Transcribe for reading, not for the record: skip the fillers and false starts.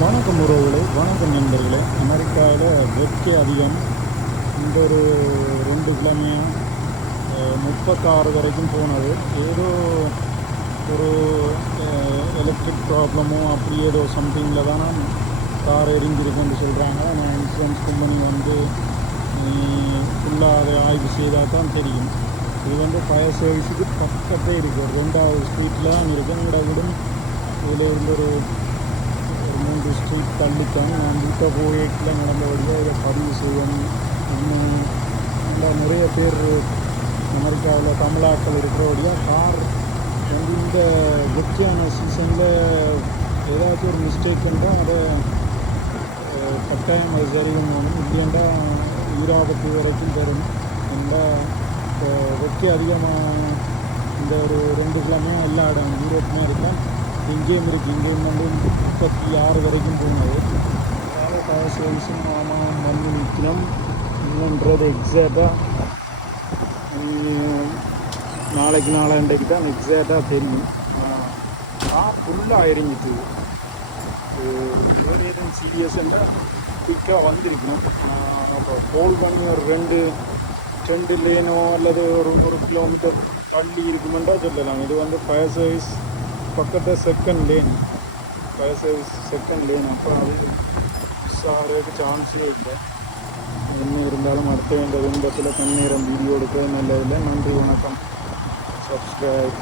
வணக்கம் உறவுகளே, வணக்கம் நண்பர்களே. அமெரிக்காவில் வெற்றி அதிகம். இந்த ஒரு 2 கிழமையாக 36 வரைக்கும் போனது. ஏதோ ஒரு எலக்ட்ரிக் ப்ராப்ளமோ அப்படி ஏதோ சம்திங்கில் தானே கார் எரிஞ்சிருக்குன்னு சொல்கிறாங்க. ஆனால் இன்சூரன்ஸ் கம்பெனி ஃபுல்லாக அதை ஆய்வு செய்தால் தான் தெரியும். இது ஃபயர் சர்வீஸுக்கு பக்கத்தே இருக்குது. 2வது ஸ்ட்ரீட்டில் தான் இருக்குது. எங்களோட விடும் இதில் இருந்து ஒரு 3 ஸ்ட்ரீட் தள்ளித்தான் நான் வீட்டை போயிட்டில் நடந்த வழியாக இதை பதிவு செய்யணும். இன்னும் நிறைய பேர் அமெரிக்காவில் தமிழாக்கள் இருக்கிறபடியாக கார் இந்த வெற்றியான சீசனில் ஏதாச்சும் ஒரு மிஸ்டேக் இருந்தால் அதை கட்டாயம் அது சரி பண்ணணும். இல்லையண்டா ஈராபத்து வரைக்கும் தரும். இருந்தால் இப்போ வெற்றி அதிகமாக இந்த ஒரு 2 கிழமையாக எல்லா இடம் யூரோப்மே இருக்கான். இங்கேயும் இருக்குது. இங்கேயும் 36 வரைக்கும் போனது. அதனால் ஃபயர் சர்வீஸும் வந்து நிற்கணும். இன்னொன்றது எக்ஸாக்டாக நாளைக்கு நாளாண்டைக்கு தான் எக்ஸாக்டாக தெரியும். கார் ஃபுல்லாக எரிஞ்சிட்டு வேறு எதுவும் சீரியஸ்ன்றால் குயிக்காக வந்திருக்கணும். அப்போ ஹோல் பண்ணி ஒரு 2 லேனோ அல்லது ஒரு கிலோமீட்டர் தள்ளி இருக்குமென்றா சொல்லலாம். இது ஃபயர் சர்வீஸ் பக்கத்தில் second lane. Fire service second lane. அப்போ அது சாருக்கு சான்ஸே இல்லை. என்ன இருந்தாலும் அடுத்த வேண்டிய விரும்பத்தில் தண்ணீரம் வீடியோ எடுக்க நல்லதில்லை. நன்றி, வணக்கம். சப்ஸ்கிரைப்.